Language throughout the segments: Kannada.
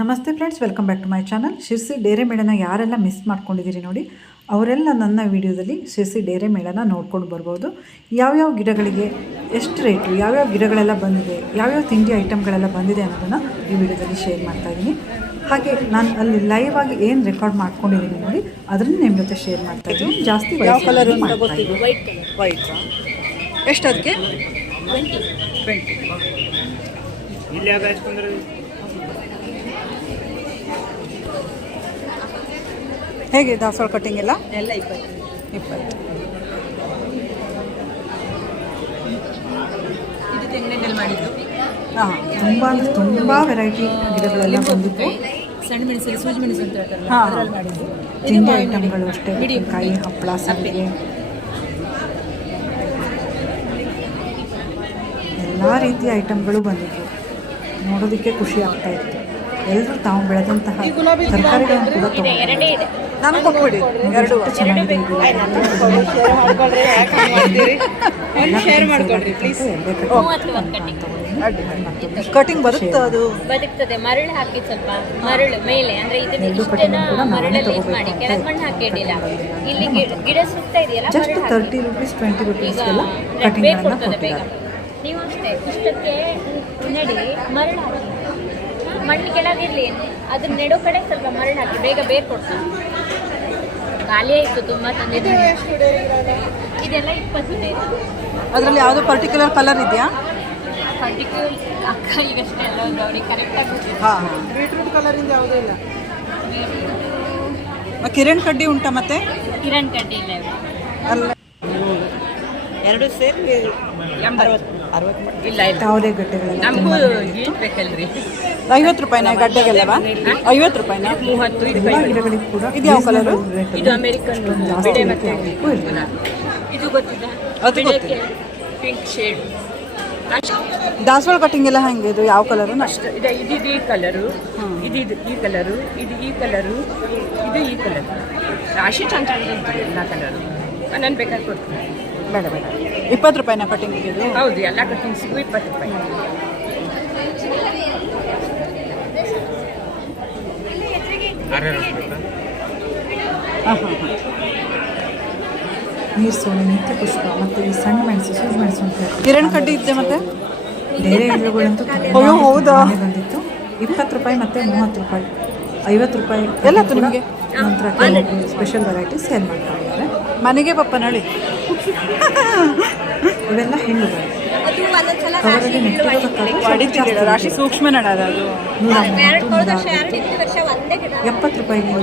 ನಮಸ್ತೆ friends, welcome back to my channel. Sirsi ಡೇರೆ ಮೇಳನ ಯಾರೆಲ್ಲ ಮಿಸ್ ಮಾಡ್ಕೊಂಡಿದ್ದೀರಿ ನೋಡಿ, ಅವರೆಲ್ಲ ನನ್ನ ವಿಡಿಯೋದಲ್ಲಿ ಶಿರ್ಸಿ ಡೇರೆ ಮೇಳನ ನೋಡ್ಕೊಂಡು ಬರ್ಬೋದು. ಯಾವ್ಯಾವ ಗಿಡಗಳಿಗೆ ಎಷ್ಟು ರೇಟು, ಯಾವ್ಯಾವ ಗಿಡಗಳೆಲ್ಲ ಬಂದಿದೆ, ಯಾವ್ಯಾವ ತಿಂಡಿ ಐಟಮ್ಗಳೆಲ್ಲ ಬಂದಿದೆ ಅನ್ನೋದನ್ನು ಈ ವಿಡಿಯೋದಲ್ಲಿ ಶೇರ್ ಮಾಡ್ತಾಯಿದ್ದೀನಿ. ಹಾಗೆ ನಾನು ಅಲ್ಲಿ ಲೈವ್ ಆಗಿ ಏನು ರೆಕಾರ್ಡ್ ಮಾಡ್ಕೊಂಡಿದ್ದೀನಿ ನೋಡಿ, ಅದನ್ನು ನಿಮ್ಮ ಜೊತೆ ಶೇರ್ ಮಾಡ್ತಾಯಿದ್ದೀನಿ. ಜಾಸ್ತಿ ಯಾವ ಕಲರ್ ಅಂತ ಗೊತ್ತಿದ್ದು? ವೈಟ್. ಎಷ್ಟು ಅದಕ್ಕೆ? 20. ಹೇಗೆ ದಾಸವಾಳ ಕಟ್ಟಿಂಗ್ ಎಲ್ಲ 20. ಇದು ತೆಂಗಿನಲ್ಲಿ ಮಾಡಿದ್ದು. ಹಾಂ, ತುಂಬ ವೆರೈಟಿ ಗಿಡಗಳೆಲ್ಲ ಬಂದಿತ್ತು. ಸಣ್ಣ ಮೆಣಸು, ಸೂಜಿ ಮೆಣಸು ಅಂತ ಹೇಳ್ತಾರೆ. ಹಾಂ, ತಿಂಡಿ ಐಟಮ್ಗಳು ಅಷ್ಟೇ, ಕಾಯಿ, ಹಪ್ಪಳ, ಸಂಪಿಗೆ ಎಲ್ಲ ರೀತಿಯ ಐಟಮ್ಗಳು ಬಂದಿತ್ತು. ನೋಡೋದಕ್ಕೆ ಖುಷಿ ಆಗ್ತಾ ಇತ್ತು. ಎಲ್ಲರೂ ತಾವು ಬೆಳೆದಂತಹ ತರಕಾರಿಗಳನ್ನು ಕೂಡ ತಗೊಂಡು ನಾನು ಕೊಟ್ಬಿಡಿ. ಎರಡು ಚೆನ್ನಾಗಿದೆ. ಕಟಿಂಗ್ ಬರುತ್ತೆ, ಅದು ಬದುಕ್ತದೆ. ಮರಳು ಹಾಕಿ ಸ್ವಲ್ಪ ಮರಳು ಮೇಲೆ ಅಂದ್ರೆ ಇದನ್ನ ಇಷ್ಟೇನ ಮರಳಲ್ಲಿ ಇದು ಮಾಡಿ ಕೆಳಗೆ ಮಣ್ಣು ಹಾಕಿಡಿಲ್ಲ. ಇಲ್ಲಿ ಗಿಡ ಸುತ್ತ ಇದೆಯಲ್ಲ, ಜಸ್ಟ್ 30 ರೂಪೀಸ್ 20 ರೂಪೀಸ್ಗೆಲ್ಲ ಕಟಿಂಗ್ ಕೊಡ್ತದೆ ಬೇಗ. ನೀವು ಅಷ್ಟೇ ಇಷ್ಟಕ್ಕೆ ನೆಡಿ ಮರಳು ಹಾಕಿ, ಮಣ್ಣು ಕೆಳಗಿರ್ಲಿ, ಅದನ್ನ ನೆಡೋ ಕಡೆ ಸ್ವಲ್ಪ ಮರಳು ಹಾಕಿ, ಬೇಗ ಬೇರ್ ಕೊಡ್ತಾರೆ. ಖಾಲಿ ಆಯಿತು, ತುಂಬ ತಂದಿದ್ದಾರೆ. ಇದೆಲ್ಲ 20 ಇದೆ. ಅದರಲ್ಲಿ ಯಾವುದೋ ಪರ್ಟಿಕ್ಯುಲರ್ ಕಲರ್ ಇದೆಯಾ? ಪರ್ಟಿಕ್ಯುಲರ್ ಅಕ್ಕ ಈಗಷ್ಟೇ ಎಲ್ಲ ಒಂದು ಅವ್ರಿಗೆ ಕರೆಕ್ಟಾಗಿ ಗೊತ್ತಿದೆ. ಹಾಂ, ಬೀಟ್ರೂಟ್ ಕಲರಿಂದ ಯಾವುದೂ ಇಲ್ಲ. ಕಿರಣ್ ಕಡ್ಡಿ ಉಂಟಾ? ಮತ್ತೆ ಕಿರಣ್ ಕಡ್ಡಿ ಇಲ್ಲ ಅಲ್ಲ, ಎರಡು ಸೇರಿ 60 ಇಲ್ಲ ಯಾವುದೇ ಗಡ್ಡೆಗಳೆಲ್ಲ 50 ರೂಪಾಯಿನ ಗಡ್ಡೆಗೆಲ್ಲವಾ? 50 ರೂಪಾಯಿನ 30. ಎಲ್ಲ ಗಿಡಗಳಿಗೂ ಕೂಡ ಇದು ಯಾವ ಕಲರು? ಇದು ಅಮೆರಿಕನ್ ಬಿಡೆ ಮತ್ತೆ ಇದು ಗೊತ್ತಿಲ್ಲ, ಅದು ಗೊತ್ತಿಲ್ಲ. Pink shade. ದಾಸವಾಳ ಕಟಿಂಗ್ ಎಲ್ಲ ಹೆಂಗೆ? ಇದು ಯಾವ ಕಲರು? ಅಷ್ಟು ಇದು ಈ ಕಲರು, ಇದು ಈ ಕಲರು, ಇದು ಈ ಕಲರು, ಇದು ಈ ಕಲರ್. ರಾಶಿ ಚಂದ ಚಂದ ಎಲ್ಲ ಕಲರು. ನಾನು ಬೇಕಾದ್ರೆ ಕೊಡ್ತೀನಿ. ಬೇಡ 20 ರೂಪಾಯಿನ ಕಟಿಂಗಿಗೆ ಇದು? ಹೌದು, ಎಲ್ಲ ಕಟಿಂಗ್ಸಿಗೂ 20 ರೂಪಾಯಿ. ನೀರು ಸೋನೆ, ನಿತ್ಯ ಪುಷ್ಪ ಮತ್ತು ಈ ಸಣ್ಣ ಮೆಣಸು, ಸೂಜಿ ಮೆಣಸು ಅಂತ ಕಿರಣ್ ಕಡ್ಡಿ ಇದ್ದೆ. ಮತ್ತೆ ಬೇರೆ ಗಿಡಗಳಂತೂ ಅಯ್ಯೋ, ಹೌದಾ? ಬಂದಿತ್ತು. 20 ರೂಪಾಯಿ ಮತ್ತು 30 ರೂಪಾಯಿ, 50 ರೂಪಾಯಿ ಎಲ್ಲತ್ತು ನಿಮಗೆ? ನಂತರ ಕೆಲವು ಸ್ಪೆಷಲ್ ವೆರೈಟಿ ಸೇಲ್ ಮಾಡ್ಕೊಂಡಿದ್ದಾರೆ. ಮನೆಗೆ ಪಪ್ಪ ನಳಿ. ಇವೆಲ್ಲ ಹೆಣ್ಣುಗಳು. ಕವರಲ್ಲಿ ನೆಟ್ಟಿರೋದಕ್ಕಾಗಿ ರಾಶಿ ಸೂಕ್ಷ್ಮ ನಡದ ಅದು 70 ರೂಪಾಯಿಗೆ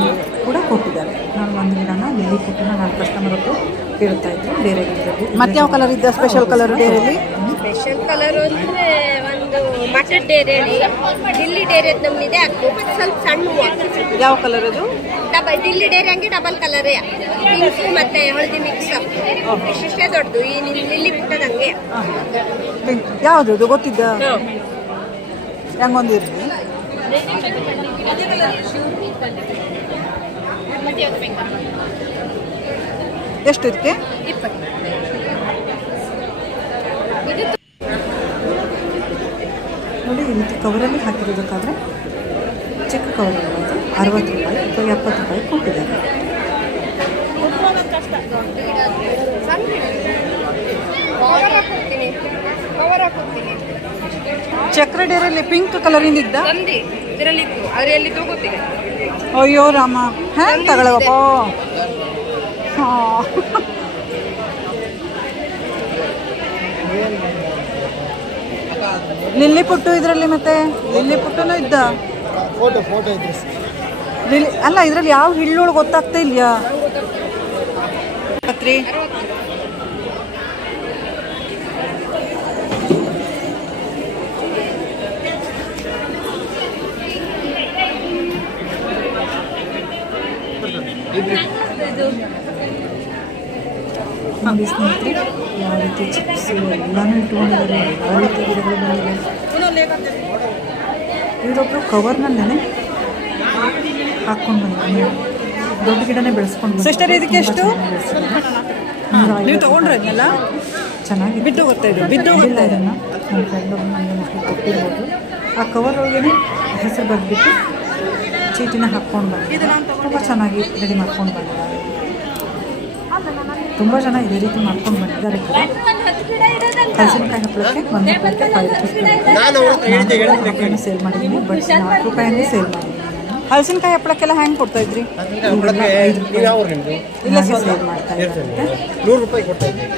ಕೂಡ ಕೊಟ್ಟಿದ್ದಾರೆ. ನಾನು ಒಂದು ಗಿಡನ ಲಿಲ್ಲಿ ಕೊಟ್ಟನ ನಾನು ಕಸ್ಟಮರ್ ಹತ್ರ ಕೇಳ್ತಾ ಇದ್ದೆ. ಬೇರೆ ಗಿಡದಲ್ಲಿ ಮತ್ತೆ ಯಾವ ಕಲರ್ ಇದ್ದ? ಸ್ಪೆಷಲ್ ಕಲರ್ ಡೇರಲ್ಲಿ ಸ್ಪೆಷಲ್ ಕಲರ್ ಅಂದ್ರೆ ಒಂದು ಮಟನ್ ಡೇರೆ ದಿಲ್ಲಿ ಡೇರೆ ನಮ್ಮಿದೆ. ಅದು ಸ್ವಲ್ಪ ಸಣ್ಣ ಹೂವು. ಯಾವ ಕಲರ್ ಅದು? ದಿಲ್ಲಿ ಡೇರೆ ಹಂಗೆ ಡಬಲ್ ಕಲರ್, ಪಿಂಕ್ ಮತ್ತೆ ಹಳದಿ ಮಿಕ್ಸ್. ಇಷ್ಟೇ ದೊಡ್ಡದು. ಈ ಲಿಲ್ಲಿ ಪುಟ್ಟದಂಗೆ. ಯಾವುದು ಅದು ಗೊತ್ತಿದ್ದ? ಹೆಂಗೊಂದು ಇರಲಿ. ಎಷ್ಟು ಇದಕ್ಕೆ? 20. ನೋಡಿ, ಈ ರೀತಿ ಕವರಲ್ಲಿ ಹಾಕಿರೋದಕ್ಕಾದರೆ ಚಿಕ್ಕ ಕವರಲ್ಲಿ 60 ರೂಪಾಯಿ ಅಥವಾ 70 ರೂಪಾಯಿ ಕೊಟ್ಟಿದ್ದಾರೆ. ಚಕ್ರ ಡೇರಲ್ಲಿ ಪಿಂಕ್ ಕಲರಿಂದ ಇದ್ದ? ಇದರಲ್ಲಿತ್ತು, ಅದರಲ್ಲಿ ಗೊತ್ತಿಲ್ಲ. ಅಯ್ಯೋ ರಾಮ, ಹ್ಯಾಂಗ್ ತಗೊಳವಪ್ಪ. ಲಿಲ್ಲಿ ಪುಟ್ಟು ಇದರಲ್ಲಿ. ಮತ್ತೆ ಲಿಲ್ಲಿ ಪುಟ್ಟನೂ ಇದ್ದ. ಫೋಟೋ ಇದ್ರೆ ಲಿಲ್ಲಿ ಅಲ್ಲ, ಇದರಲ್ಲಿ ಯಾವ ಹಿಳ್ಳೋಳು ಗೊತ್ತಾಗ್ತಾ ಇಲ್ಲ. ಪತ್ರಿ ನೋಡಿ ಸ್ನೇಹಿತರೆ, ಯಾವ ರೀತಿ ಚಿಪ್ಸು ಎಲ್ಲನೂ ಇಟ್ಕೊಂಡಿದ್ದಾರೆ. ಯಾವ ರೀತಿ ಗಿಡಗಳು ಬಂದಿದೆ. ಇವರೊಬ್ಬರು ಕವರ್ನಲ್ಲೇ ಹಾಕ್ಕೊಂಡು ಬಂದಿದ್ದಾರೆ. ದೊಡ್ಡ ಗಿಡನೇ ಬೆಳೆಸ್ಕೊಂಡು. ಸಿಸ್ಟರ್, ಇದಕ್ಕೆ ಎಷ್ಟು? ನೀವು ತೊಗೊಂಡ್ರೆ ಇದನ್ನೆಲ್ಲ ಚೆನ್ನಾಗಿ ಬಿದ್ದು ಹೋಗುತ್ತೆ. ಇದು ಬಿದ್ದು ಹೋಗುತ್ತೆ. ಇದನ್ನು ನನ್ನ ಫ್ರೆಂಡ್ ನನಗೆ ಮಕ್ಕಳು ಕೊಟ್ಟಿರ್ಬೋದು. ಆ ಕವರ್ ಒಳಗೇ ಹೆಸರು ಬರೆದ್ಬಿಟ್ಟು ಚೀಟಿನ ಹಾಕ್ಕೊಂಡು ಬಂದಿದ್ದಾರೆ. ತುಂಬ ಚೆನ್ನಾಗಿ ರೆಡಿ ಮಾಡ್ಕೊಂಡು ಬಂದಿದ್ದಾರೆ. ತುಂಬ ಜನ ಇದೇ ರೀತಿ ಮಾಡ್ಕೊಂಡು ಬಂದಿದ್ದಾರೆ ಕೂಡ. ಹಲಸಿನಕಾಯಿ ಹಪ್ಪಳಕ್ಕೆ ಒಂದು ಹಪ್ಪಳಕ್ಕೆ 5 ರೂಪೀಸ್ ಸೇಲ್ ಮಾಡಿದ್ದೀನಿ, ಬಟ್ 4 ರೂಪಾಯಿಂದ ಸೇಲ್ ಮಾಡಿದ್ದೀನಿ. ಹಲಸಿನಕಾಯಿ ಹಪ್ಪಳಕ್ಕೆಲ್ಲ ಹೆಂಗೆ ಕೊಡ್ತಾ ಇದ್ರಿ? ಇಲ್ಲ ಸೇಲ್ ಮಾಡ್ತಾ ಇದ್ದಾರೆ. 100 ರೂಪಾಯಿ ಕೊಡ್ತಾ ಇದ್ದೀವಿ.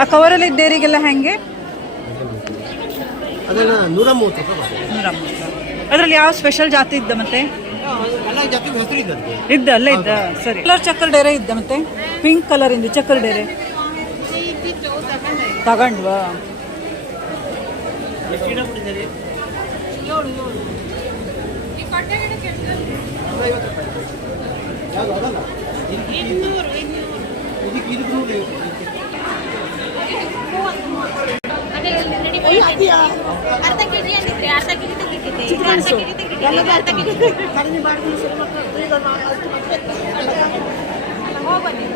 ಆ ಕವರಲ್ಲಿ ಡೇರಿಗೆಲ್ಲ ಹೆಂಗೆ? ಅದೆಲ್ಲ 130 ರೂಪಾಯಿ. ಅದರಲ್ಲಿ ಯಾವ ಸ್ಪೆಷಲ್ ಜಾತಿ ಇದ್ದ ಮತ್ತೆ? ಎಲ್ಲ ಜಾತಿಗೆ ಹೆಸರು ಇದೆ ಅದಕ್ಕೆ. ಇದ್ದ ಅಲ್ಲೇ ಇದ್ದ. ಸರಿ. ಕಲರ್ ಚಕ್ಕರ್ ಡೇರೆ ಇದ್ದ ಮತ್ತೆ ಪಿಂಕ್ ಕಲರ್ ಇಂದ ಚಕ್ಕರ್ ಡೇರೆ ತಗೊಂಡ್ವಾ? ಅರ್ಧ ಕೆಜಿ ಅಂದಿದ್ರೆ ಅರ್ಧ ಕೆಜಿ ತೆಗಿತಿದ್ದೆ, ಅರ್ಧ ಕೆಜಿ ತೆಗಿತಿದ್ದೆ, ಅರ್ಧ ಕೆಜಿ ಕಡಿಮೆ ಮಾಡಿ ಹೋಗ್ಬನ್ನಿ.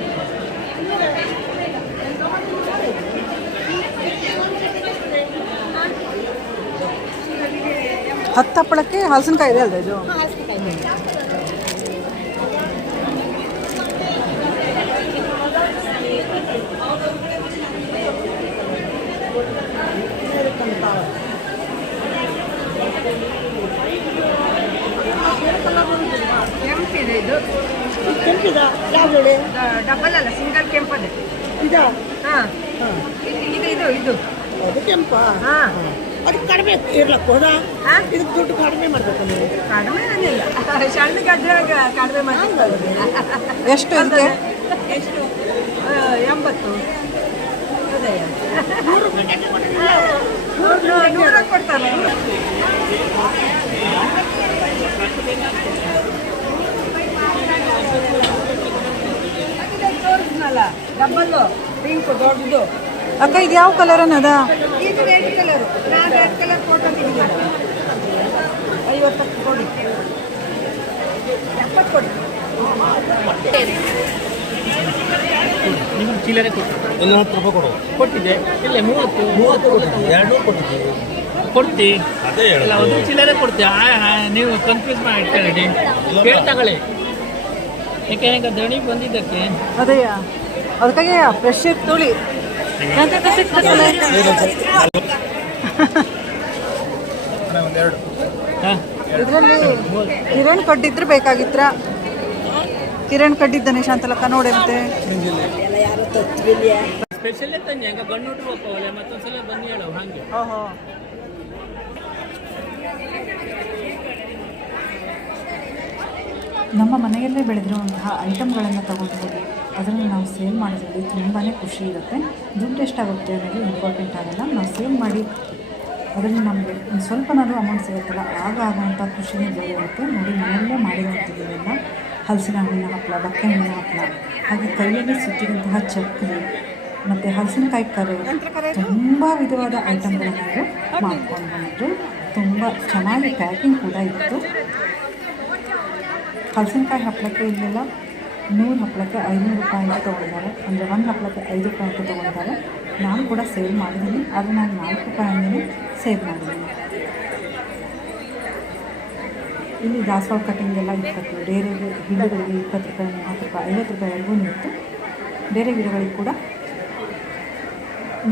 10 ಹಪ್ಪಳಕ್ಕೆ ಹಲಸಿನಕಾಯಿ ಇದೆ ಅಲ್ದ ಇದು? ಕೆಂಪಿದೆ ಇದು. ಡಬಲ್ ಅಲ್ಲ, ಸಿಂಗಲ್ ಕೆಂಪದೆ. ಹಾಂ, ಇದು ಅದು ಕೆಂಪ. ಅದಕ್ಕೆ ಕಡಿಮೆ ಇರ್ಲಕ್ಕ ಹೋದ. ಇದಕ್ಕೆ ದುಡ್ಡು ಕಡಿಮೆ ಮಾಡ್ಬೇಕು ನೀವು. ಕಡಿಮೆ ಏನಿಲ್ಲ, ಸಣ್ಣ ಗಡ್ಡೆ ಕಡಿಮೆ ಮಾಡ್ತಾರೆ. ಎಷ್ಟು ಇದಕ್ಕೆ? ಎಷ್ಟು? 80. ಅದೇ 100 ಕೊಡ್ತಾರೆ. ಡಬ್ಬಲ್ಲು ಪಿಂಕ್ ದೊಡ್ಡದು. ಅಕ್ಕ ಇದು ಯಾವ ಕಲರ್ ಅನ್ನದ? ಇದು ರೆಡ್ ಕಲರ್. ನಾನು ರೆಡ್ ಕಲರ್ ಫೋಟೋ ತೆಗಿದ್ದೀನಿ. 50 ಕೊಡಿ, 70 ಕೊಡಿ. ನಿಮ್ಗೆ ಚಿಲ್ಲರೆ ಕೊಟ್ಟು 10 ರೂಪಾಯಿ ಕೊಡು. ಕೊಟ್ಟಿದ್ದೆ. ಇಲ್ಲ 30 ಕೊಟ್ಟಿದ್ದೀವಿ, 200 ಕೊಟ್ಟಿದ್ದೀವಿ. ಕೊಡ್ತಿ. ಅದೇ ಇಲ್ಲ ಒಂದು ಚಿಲ್ಲರೆ ಕೊಡ್ತಿ. ನೀವು ಕನ್ಫ್ಯೂಸ್ ಮಾಡಿ ಇಟ್ಕೊಳ್ಳಿ, ಕೇಳಿ ತಗೊಳ್ಳಿ. ಯಾಕೆ ದಣಿ ಬಂದಿದ್ದಕ್ಕೆ ಅದೇಯ ಅದಕ್ಕಾಗಿ ಫ್ರೆಶ್ ತೊಳಿ ಸಿಗ್ತದಲ್ಲ. ಹಾಂ ಇದರಲ್ಲಿ ಕಿರಣ್ ಕಡ್ಡಿದ್ರೆ ಬೇಕಾಗಿತ್ರ. ಕಿರಣ್ ಕಡ್ಡಿದ್ದಾನೆ ಶಾಂತಲಕ್ಕ ನೋಡಿ ಮತ್ತೆ. ಸ್ಪೆಷಲ್ಲೇ ತಂದೆ ಹಂಗೆ ಗಣ್ಣುಟ್ಟು ಹೋಗ್ತಾವಲ್ಲ, ಮತ್ತೊಂದ್ಸಲ ಬನ್ನಿ ಹೇಳೋ ಹಾಗೆ. ಓಹೋ, ನಮ್ಮ ಮನೆಯಲ್ಲೇ ಬೆಳೆದಿರುವಂತಹ ಐಟಮ್ಗಳನ್ನು ತಗೊಂಡು ಹೋಗಿ ಅದನ್ನು ನಾವು ಸೇಲ್ ಮಾಡೋದ್ರಲ್ಲಿ ತುಂಬಾ ಖುಷಿ ಇರುತ್ತೆ. ದುಡ್ಡು ಎಷ್ಟಾಗುತ್ತೆ ಅನ್ನೋದು ಇಂಪಾರ್ಟೆಂಟ್ ಆಗಲ್ಲ. ನಾವು ಸೇಲ್ ಮಾಡಿ ಅದರಲ್ಲಿ ನಮಗೆ ಒಂದು ಸ್ವಲ್ಪನಾದರೂ ಅಮೌಂಟ್ ಸಿಗುತ್ತಲ್ಲ, ಆಗ ಆಗೋವಂಥ ಖುಷಿನೇ ಬೇರೆ ಇರುತ್ತೆ. ನೋಡಿ, ಮನೆಯಲ್ಲೇ ಮಾಡಿರುವಂಥದ್ದೆಲ್ಲ ಹಲಸಿನ ಹಣ್ಣಿನ ಹಪ್ಪಳ, ಬಕ್ಕೆ ಹಣ್ಣಿನ ಹಪ್ಪಳ, ಹಾಗೆ ಕೈಯಲ್ಲಿ ಸುತ್ತಿದಂತಹ ಚಕ್ಕಲಿ ಮತ್ತು ಹಲಸಿನಕಾಯಿ ಕರೆ, ತುಂಬ ವಿಧವಾದ ಐಟಮ್ಗಳನ್ನು ಅವರು ಮಾಡ್ಕೊಂಡು ಬಂದರು. ತುಂಬ ಚೆನ್ನಾಗಿ ಪ್ಯಾಕಿಂಗ್ ಕೂಡ ಇತ್ತು. ಹಲಸಿನಕಾಯಿ ಹಪ್ಪಳಕ್ಕೆ ಇಲ್ಲೆಲ್ಲ 100 ಹಪ್ಪಳಕ್ಕೆ 500 ರೂಪಾಯಿ ಅಂತ ತೊಗೊಂಡಿದ್ದಾರೆ. ಅಂದರೆ 1 ಹಪ್ಪಳಕ್ಕೆ 5 ರೂಪಾಯಿ ಅಂತ ತೊಗೊಂಡಿದ್ದಾರೆ. ನಾನು ಕೂಡ ಸೇಲ್ ಮಾಡಿದ್ದೀನಿ, ಆದರೆ ನಾನು 4 ರೂಪಾಯಿಂದಲೇ ಸೇಲ್ ಮಾಡಿದ್ದೀನಿ. ಇಲ್ಲಿ ದಾಸವಾಳ ಕಟಿಂಗ್ ಎಲ್ಲ 20, ಬೇರೆ ಗಿಡಗಳಿಗೆ 20 ರೂಪಾಯಿ, 30 ರೂಪಾಯಿ, 50 ರೂಪಾಯಿವರೆಗೂ ನಿಂತು. ಬೇರೆ ಗಿಡಗಳಿಗೆ ಕೂಡ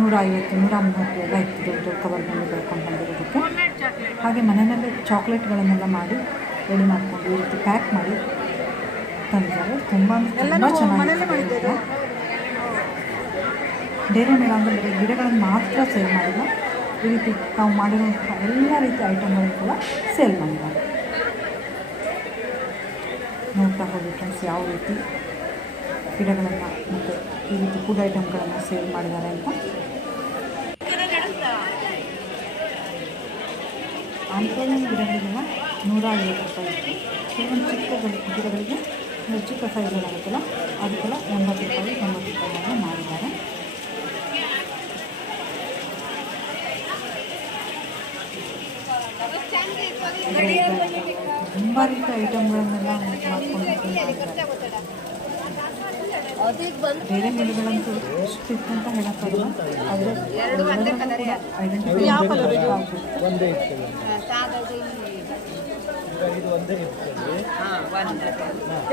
150, 130 ಎಲ್ಲ ಇತ್ತು, ದೊಡ್ಡ ದೊಡ್ಡ ಕವರ್ನಲ್ಲಿ ಬೆಳ್ಕೊಂಡು ಬಂದಿರೋದಕ್ಕೆ. ಹಾಗೆ ಮನೆಯಲ್ಲೇ ಚಾಕ್ಲೇಟ್ಗಳನ್ನೆಲ್ಲ ಮಾಡಿ ರೆಡಿ ಮಾಡಿಕೊಂಡು ಈ ರೀತಿ ಪ್ಯಾಕ್ ಮಾಡಿ ತಂದಿದ್ದಾರೆ. ತುಂಬ ಚೆನ್ನಾಗಿದೆ. ಡೇರೆ ಮೇಳ ಅಂದರೆ ಬರೀ ಗಿಡಗಳನ್ನು ಮಾತ್ರ ಸೇಲ್ ಮಾಡಿಲ್ಲ, ಈ ರೀತಿ ನಾವು ಮಾಡಿರುವಂತಹ ಎಲ್ಲ ರೀತಿಯ ಐಟಮ್ಗಳನ್ನು ಕೂಡ ಸೇಲ್ ಮಾಡಿದ್ದಾರೆ. ನೋಡ್ತಾ ಹೋಗಿ ಫ್ರೆಂಡ್ಸ್, ಯಾವ ರೀತಿ ಗಿಡಗಳನ್ನು ಮತ್ತು ಈ ರೀತಿ ಫುಡ್ ಐಟಮ್ಗಳನ್ನು ಸೇಲ್ ಮಾಡಿದ್ದಾರೆ ಅಂತ. ಆಂಥೋನಿಯನ್ ಗಿಡಗಳಿಗೆಲ್ಲ 150 ರೂಪಾಯಿ ಇತ್ತು. ಕೆಲವೊಂದು ಚಿಕ್ಕ ಗಿಡಗಳಿಗೆ ಚಿಕ್ಕ ಸೈಜ್ಗಳಾಗುತ್ತಲ್ಲ ಅದಕ್ಕೆಲ್ಲ 80 ರೂಪಾಯಿ, 90 ರೂಪಾಯಿಗಳನ್ನ ಮಾಡಿದ್ದಾರೆ. ತುಂಬ ರೀತಿಯ ಐಟಮ್ಗಳನ್ನೆಲ್ಲ ಮಾಡ್ಕೊಂಡು ಬೇರೆ ಗಿಡಗಳಂತೂ ಎಷ್ಟು ಇತ್ತು ಅಂತ ಹೇಳಕ್ಕಾಗಲ್ಲ. ಆದರೆ ಐಡೆಂಟಿಫೈ ಯಾವ ಕಲರ್ ಇದು? ಒಂದೇ ಇರ್ತದೆ ಇದು ಒಂದೇ ಇರ್ತದೆ.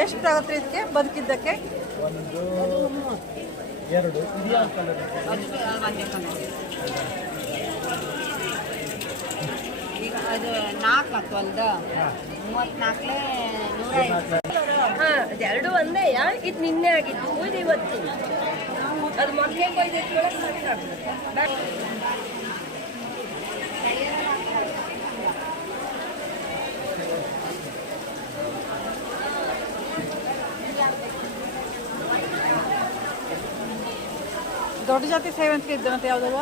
ಎಷ್ಟಾಗತ್ತೆ ಇದಕ್ಕೆ ಬದುಕಿದ್ದಕ್ಕೆ? ಒಂದು 2 ಇದು ಯಾವ ಕಲರ್? ಈಗ ಅದು 4 ಹಾಕು ಒಂದು 34 150. ಎರಡು ಒಂದೇ ಇದು ನಿನ್ನೆ ಆಗಿತ್ತು, ಇದು ಇವತ್ತು. ಅದು ಮೊದಲೇ ಕೊಯ್ದು ದೊಡ್ಡ ಜಾತಿ ಸೇವಂತಿಗೆ ಇದ್ದಂತೆ ಯಾವುದವ?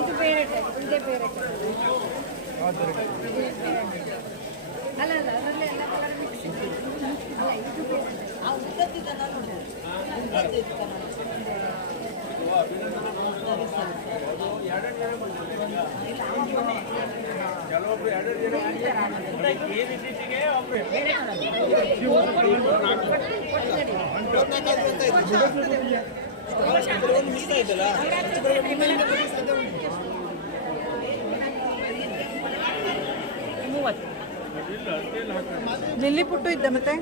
ಇದು ಬೇರೆ ಟೈಪ್, ಇದೇ ಬೇರೆ ಟೈಪ್. ಅಲ್ಲ ಅದರಲ್ಲೇ ಎಲ್ಲ ಕಲರ್ ಮಿಕ್ಸ್ ಇದೆ. ಅಲ್ಲ ಇದು ಬೇರೆ ಟೈಪ್. ಆ ಉದ್ದದ್ದಿದ್ದಲ್ಲ ನೋಡಿ. ಲಿಲ್ಲಿ ಪುಟ್ಟು ಇದ್ದ ಮತ್ತೆ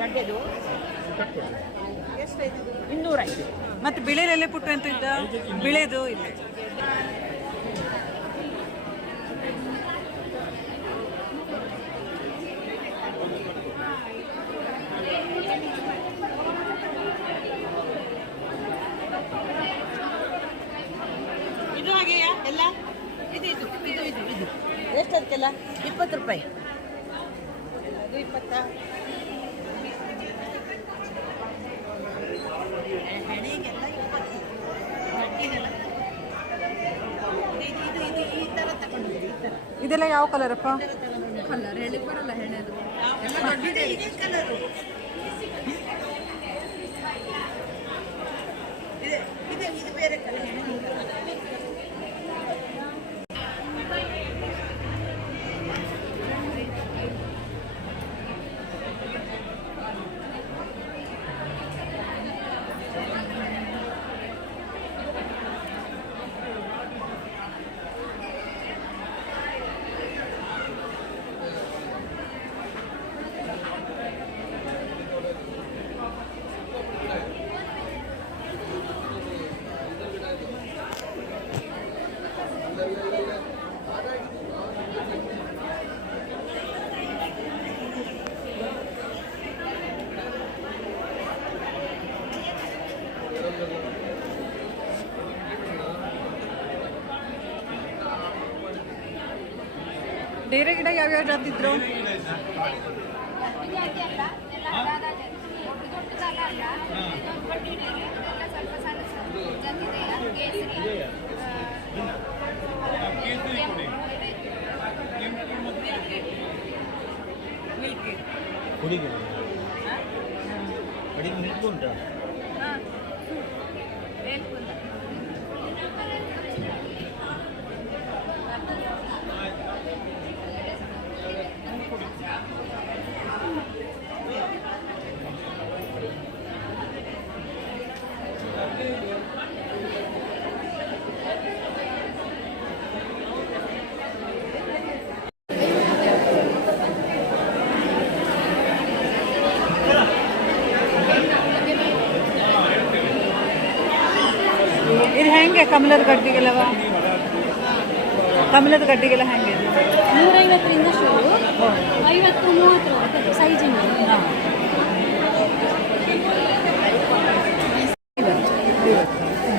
ಗಡ್ಡೆದು ಎಷ್ಟೈತೆ? 205. ಮತ್ತೆ ಬಿಳೆ ಲಿಲ್ಲಿ ಪುಟ್ಟು ಅಂತ ಇದ್ದ? ಬಿಳೆದು ಇಲ್ಲ. ಇದು ಹಾಗೆಯಾ ಎಲ್ಲ? ಇದು ಇದು ಇದು ಇದು ಇದು ಎಷ್ಟು ಅದಕ್ಕೆಲ್ಲ? 20 ರೂಪಾಯಿ. ಅದು 20. ಹೆಣಿಗೆಲ್ಲ 20. ಗಡ್ಡಿಗೆಲ್ಲ ಇದು ಇದು ಇದು ಈ ಥರ ತಗೊಂಡಿದ್ದೀವಿ. ಈ ಥರ ಇದೆಲ್ಲ ಯಾವ ಕಲರಪ್ಪ? ಕಲರ್ ಹೇಳಿ ಬರಲ್ಲ ಹೆಣೆದು. ಎಲ್ಲ ದೊಡ್ಡದೇ ಇದೇ ಕಲರು. ಇದು ಬೇರೆ ಕಲರ್ ಹೆಣೆ. ಡೇರೆ ಗಿಡ ಯಾವ್ಯಾವ ಜಾತಿ ಇದ್ರು? ಹುಡುಗಿ ಅಡಿಗೆ ನಿಂತ್ಕೊಂಡ ಇದು ಹೆಂಗೆ ಕಮಲದ ಗಡ್ಡಿಗೆಲ್ಲವ? ಕಮಲದ ಗಡ್ಡಿಗೆಲ್ಲ ಹೆಂಗೆ? 150ರಿಂದ ಶುರು 50-30 ಸೈಜಿನ.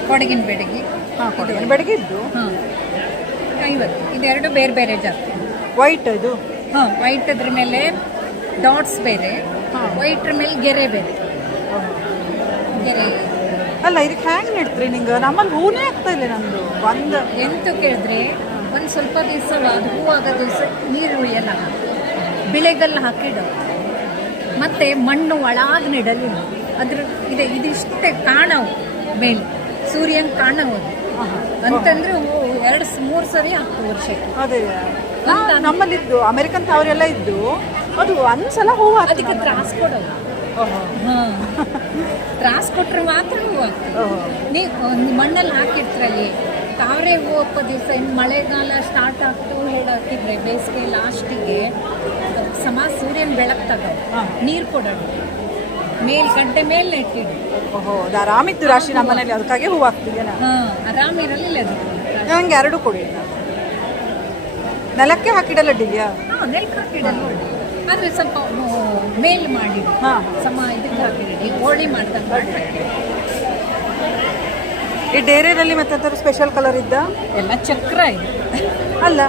ಕೊಡಗಿನ ಬೆಡಗಿ. ಹಾಂ, ಕೊಡಗಿನ ಬೆಡಗಿ ಇದ್ದು. ಹಾಂ 50. ಇದೆರಡು ಬೇರೆ ಬೇರೆ ಜಾತಿ. ವೈಟ್ ಇದು? ಹಾಂ, ವೈಟ್ ಅದ್ರ ಮೇಲೆ ಡಾಟ್ಸ್ ಬೇರೆ, ವೈಟ್ರ ಮೇಲೆ ಗೆರೆ ಬೇರೆ. ಗೆರೆ ಅಲ್ಲ, ಇದಕ್ಕೆ ಹ್ಯಾಂಗೆ ನೆಡ್ತ್ರಿ ನಿಂಗೆ? ನಮ್ಮಲ್ಲಿ ಹೂನೇ ಆಗ್ತಾ ಇಲ್ಲ ನಮ್ಮದು. ಒಂದು ಎಂತ ಕೇಳಿದ್ರೆ ಒಂದು ಸ್ವಲ್ಪ ದಿವಸ ಅದು ಹೂ ಆಗೋ ದಿವಸ ನೀರು ಉಯ್ಯಲ್ಲ. ಬಿಳೆಗಲ್ಲು ಹಾಕಿಡು ಮತ್ತು ಮಣ್ಣು ಒಳಗೆ ನೆಡಲಿಲ್ಲ ಅದ್ರ ಇದಿಷ್ಟೇ ಕಾಣವು ಮೇಲೆ ಸೂರ್ಯನ ಕಾಣವು ಅಂತಂದ್ರೆ 2-3 ಸರಿ ಆಗ್ತದೆ ವರ್ಷಕ್ಕೆ. ಅದೇ ನಮ್ಮಲ್ಲಿದ್ದು ಅಮೆರಿಕನ್ ತಾವರೆಲ್ಲ ಇದ್ದು ಅದು ಒಂದ್ಸಲ ಹೂವು ಅದಕ್ಕೆ ತ್ರಾಸ ಕೊಡೋದು. ಹಾಂ ತ್ರಾಸ ಕೊಟ್ಟರೆ ಮಾತ್ರ ಹೂವು ಆಗ್ತದೆ. ನೀವು ಮಣ್ಣಲ್ಲಿ ಹಾಕಿರ್ತೀರಲ್ಲಿ ತಾವರೆ ಹೂವು ಒಪ್ಪ ದಿವಸ ಇನ್ನು ಮಳೆಗಾಲ ಸ್ಟಾರ್ಟ್ ಆಗ್ತು ಹೇಳಾಕಿದ್ರೆ ಬೇಸಿಗೆ ಲಾಸ್ಟಿಗೆ ಸೂರ್ಯನ ಬೆಳಕು ತಗೋ ನೀರು ಕೊಡೋಣ ಮೇಲ್ ಗಂಟೆ ಮೇಲೆ ನೆಟ್ಟಿಡು. ಓಹೋ ಅದು ಆರಾಮಿತ್ತು ರಾಶಿ ನಮ್ಮ ಮನೇಲಿ ಅದಕ್ಕಾಗಿ ಹೂವು ಆಗ್ತಿದೆ. ಹಾಂ ಆರಾಮಿರಲಿಲ್ಲ ಅದು. ನಂಗೆ 2 ಕೊಡಿ. ನೆಲಕ್ಕೆ ಹಾಕಿಡಲ್ಲ ಡಿಲ್ಯಾ? ಹಾಂ ನೆಲಕ್ಕೆ ಹಾಕಿಡಲ್ಲ ನೋಡಿ, ಆದರೆ ಸ್ವಲ್ಪ ಮೇಲ್ ಮಾಡಿ ಇದಕ್ಕೆ ಹಾಕಿಡಿ ಹೋಳಿ ಮಾಡ್ದಂಗೆ. ಈ ಡೇರೆಯಲ್ಲಿ ಮತ್ತೆ ಸ್ಪೆಷಲ್ ಕಲರ್ ಇದ್ದ ಎಲ್ಲ ಚಕ್ರ ಇದೆ ಅಲ್ಲ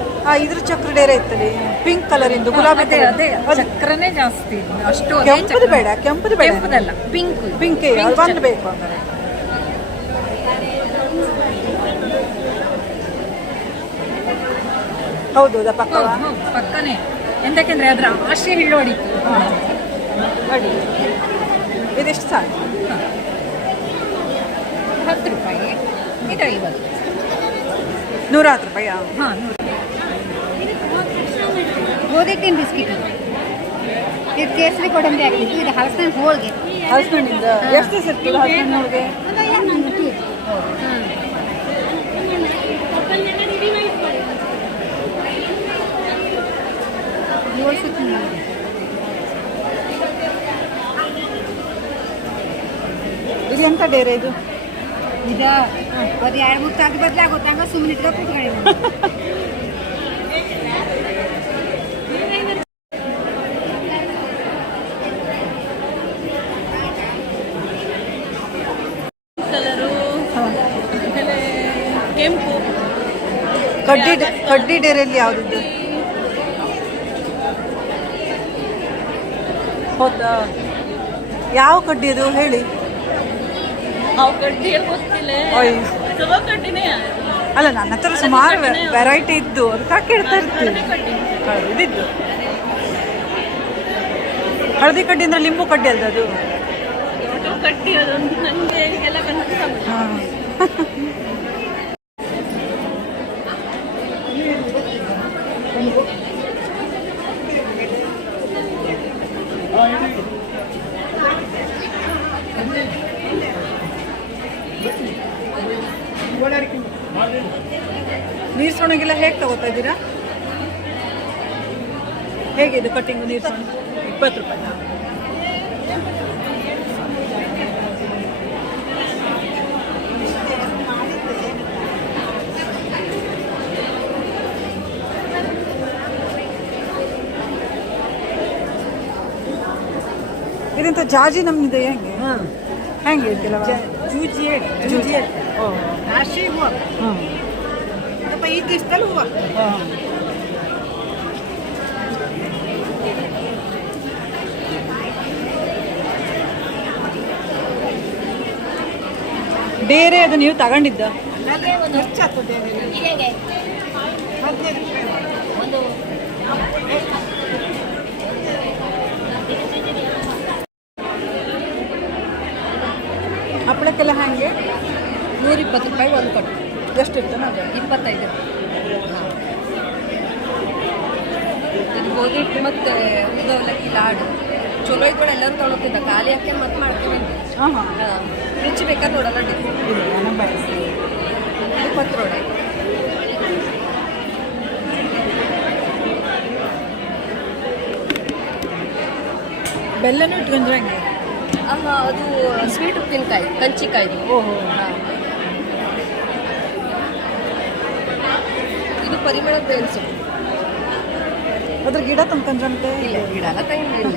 ಇದ್ರ ಚಕ್ರ ಡೇರೆ ಇತ್ತಲ್ಲಿ ಪಿಂಕ್ ಕಲರ್ ಇಂದು ಗುಲಾಬಿ. ಅದೇ ಚಕ್ರನೇ ಜಾಸ್ತಿ ಇದೆ. ಅಷ್ಟು ಕೆಂಪುದು ಬೇಡ, ಕೆಂಪುದು ಬೇಡ, ಕೆಂಪುದಲ್ಲ ಪಿಂಕ್ ಪಿಂಕ್ ಒಂದು ಬೇಕು ಅಂದರೆ. ಹೌದು ಪಕ್ಕನೇ ಎಂತಕ್ಕೆಂದ್ರೆ ಅದ್ರ ಆಶೆ ಹಿಳ್ಳೋಡಿತ್ತು. ಅಡಿ ಇದಿಷ್ಟು ಸಾಕು. 10 ರೂಪಾಯಿ, ಇದು 50. 110 ರೂಪಾಯಿ. ಹಾಂ ಗೋಧಿ ಹಿಟ್ಟಿನ ಬಿಸ್ಕಿಟ್ ಇದು ಕೇಸರಿ ಗೋಡಂಬಿ ಹಾಕಿದ್ದು. ಇದು ಹಲಸಿನ ಹೋಳಿಗೆ. ಹಲಸಿನಿಂದ ಎಷ್ಟು ದಿವಸ ಇರ್ತದೆ ಹಲಸಿನ ಹೋಳಿಗೆ? ಇದು ಎಂತ ಡೇರೆ ಇದು? ಇದು ಅದು 2-3 ತಾಸು ಬದಲಾಗುತ್ತಂಗ ಸುಮ್ಮನೆ ಇಟ್ಕೊಂಡು ಕೂತ್ಕೊಳ್ಳಿ. ಕೆಂಪು ಕಡ್ಡಿ ಡೇರೆಯಲ್ಲಿ ಯಾವುದಿದ್ದು? ಹೌದಾ? ಯಾವ ಕಡ್ಡಿ ಅದು ಹೇಳಿ? ಗೊತ್ತಿಲ್ಲ. ಅಲ್ಲ ನನ್ನ ಹತ್ರ ಸುಮಾರು ವೆರೈಟಿ ಇದ್ದು ಅದಕ್ಕೆ ಕೇಳ್ತಾ ಇರ್ತೀನಿ. ಇದಿದ್ದು ಹಳದಿ ಕಡ್ಡಿ ಅಂದ್ರೆ ಲಿಂಬು ಕಡ್ಡಿ ಅಲ್ದ ಅದು? ಕಡ್ಡಿ ಅದು ನನಗೆ ಎಲ್ಲ ನೀರು ಸೊಣಗೆಲ್ಲ ಹೇಗೆ ತಗೋತಾ ಇದ್ದೀರಾ? ಹೇಗೆ ಇದು ಕಟ್ಟಿಂಗು ನೀರು ಸೊಣ? 20 ರೂಪಾಯಿ. ಇದಂತ ಜಾಜಿ ನಮ್ಮಿದೆ ಹೆಂಗೆ? ಹೆಂಗೆ ಕೆಲವ ಜೂಜಿ ರಾಶಿ ಹೂವು ಸ್ವಲ್ಪ ಈ ದಿವಸದಲ್ಲಿ ಹೂವು. ಡೇರೆ ಅದು ನೀವು ತಗೊಂಡಿದ್ದ? ಖರ್ಚಾಗ್ತದೆ ಹಪ್ಪಳಕ್ಕೆಲ್ಲ ಹೆಂಗೆ? 120 ರೂಪಾಯಿ ಒಂದು ಕೊಟ್ಟು. ಎಷ್ಟು ಇರ್ತಾನೆ ಅದು? 25. ಇದು ಗೋಧಿ ಹಿಟ್ಟು ಮತ್ತು ಅವಲಕ್ಕಿ ಲಾಡು ಚಲೋ ಇದ್ಮೇಲೆ ಎಲ್ಲರೂ ತೊಗೊಳ್ತಿದ್ದ ಖಾಲಿ ಹಾಕಿ ಮತ್ತೆ ಮಾಡ್ತೀವಿ. ಹಾಂ ಹಾಂ ರುಚಿ ಬೇಕಾದ್ರೆ ನೋಡಲ್ಲ ಪತ್ರೊಡೆ. ಬೆಲ್ಲನೂ ಇಟ್ಕೊಂಡ್ರೆ ಹೆಂಗೆ? ಅದು ಸ್ವೀಟ್ ಉಪ್ಪಿನಕಾಯಿ ಕಂಚಿಕಾಯಿ. ಓಹೋ. ಇದು ಪರಿಮಳದ ಬೇವಿನ ಸೊಪ್ಪು. ಅದ್ರ ಗಿಡ ತಂದ್ಕೊಂಡ್ರಂತೆ? ಇಲ್ಲ ಗಿಡ ಎಲ್ಲ ತಂಗಿಲ್ಲ.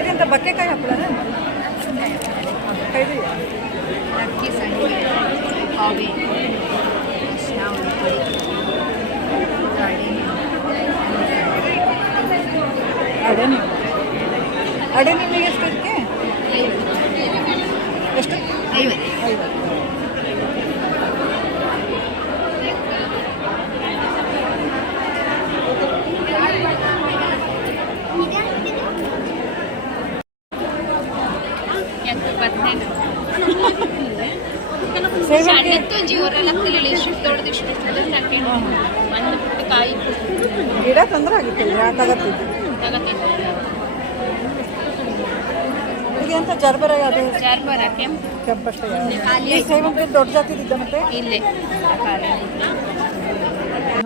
ಇದೆಂತ ಬಕ್ಕೆಕಾಯಿ ಹಪ್ಪಳನ? ಕೈದು ಅಕ್ಕಿ ಸಂಡಿಗೆ ಕಾವಿ ಶ್ಯಾವಣಿ ಪುಡಿ ಗಾಡಿ ಅಡೆ ನಿಮಗೆ ಎಷ್ಟು ಇದಕ್ಕೆ ಎಷ್ಟು 50. ಗಿಡ ತೊಂದರೆ ಆಗಿತ್ತು ತಗತ್ತಿದ್ದು ಇದು ಎಂತ ಜರ್ಬರ ಯಾವುದು ಕೆಂಪಷ್ಟೇ ಈ ಸೇವಂತಿ ದೊಡ್ಡ ಜಾತಿದಿದ್ದ ಮತ್ತೆ ಇಲ್ಲೇ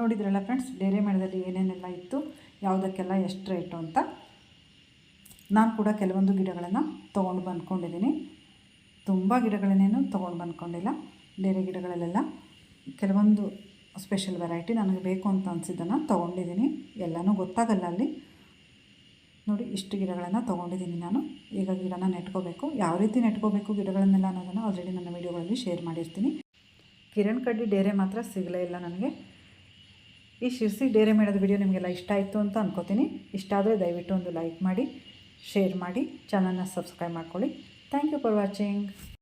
ನೋಡಿದ್ರಲ್ಲ ಫ್ರೆಂಡ್ಸ್, ಡೇರೆ ಮೇಳದಲ್ಲಿ ಏನೇನೆಲ್ಲ ಇತ್ತು, ಯಾವುದಕ್ಕೆಲ್ಲ ಎಷ್ಟು ರೇಟು ಅಂತ. ನಾನು ಕೂಡ ಕೆಲವೊಂದು ಗಿಡಗಳನ್ನು ತೊಗೊಂಡು ಬಂದ್ಕೊಂಡಿದ್ದೀನಿ. ತುಂಬ ಗಿಡಗಳನ್ನೇನು ತೊಗೊಂಡು ಬಂದ್ಕೊಂಡಿಲ್ಲ. ಬೇರೆ ಗಿಡಗಳಲ್ಲೆಲ್ಲ ಕೆಲವೊಂದು ಸ್ಪೆಷಲ್ ವೆರೈಟಿ ನನಗೆ ಬೇಕು ಅಂತ ಅನಿಸಿದ್ದನ್ನು ತೊಗೊಂಡಿದ್ದೀನಿ. ಎಲ್ಲನೂ ಗೊತ್ತಾಗಲ್ಲ ಅಲ್ಲಿ. ನೋಡಿ, ಇಷ್ಟು ಗಿಡಗಳನ್ನು ತೊಗೊಂಡಿದ್ದೀನಿ ನಾನು. ಈಗ ಗಿಡನ ನೆಟ್ಕೋಬೇಕು. ಯಾವ ರೀತಿ ನೆಟ್ಕೋಬೇಕು ಗಿಡಗಳನ್ನೆಲ್ಲ ಅನ್ನೋದನ್ನು ಆಲ್ರೆಡಿ ನನ್ನ ವೀಡಿಯೋಗಳಲ್ಲಿ ಶೇರ್ ಮಾಡಿರ್ತೀನಿ. ಕಿರಣ್ ಕಡ್ಡಿ ಡೇರೆ ಮಾತ್ರ ಸಿಗಲೇ ಇಲ್ಲ ನನಗೆ. ಈ ಶಿರ್ಸಿ ಡೇರೆ ಮೇಳದ ವಿಡಿಯೋ ನಿಮಗೆಲ್ಲ ಇಷ್ಟ ಆಯಿತು ಅಂತ ಅನ್ಕೋತೀನಿ. ಇಷ್ಟ ಆದರೆ ದಯವಿಟ್ಟು ಒಂದು ಲೈಕ್ ಮಾಡಿ, ಶೇರ್ ಮಾಡಿ, ಚಾನಲ್ನ ಸಬ್ಸ್ಕ್ರೈಬ್ ಮಾಡ್ಕೊಳ್ಳಿ. Thank you for watching.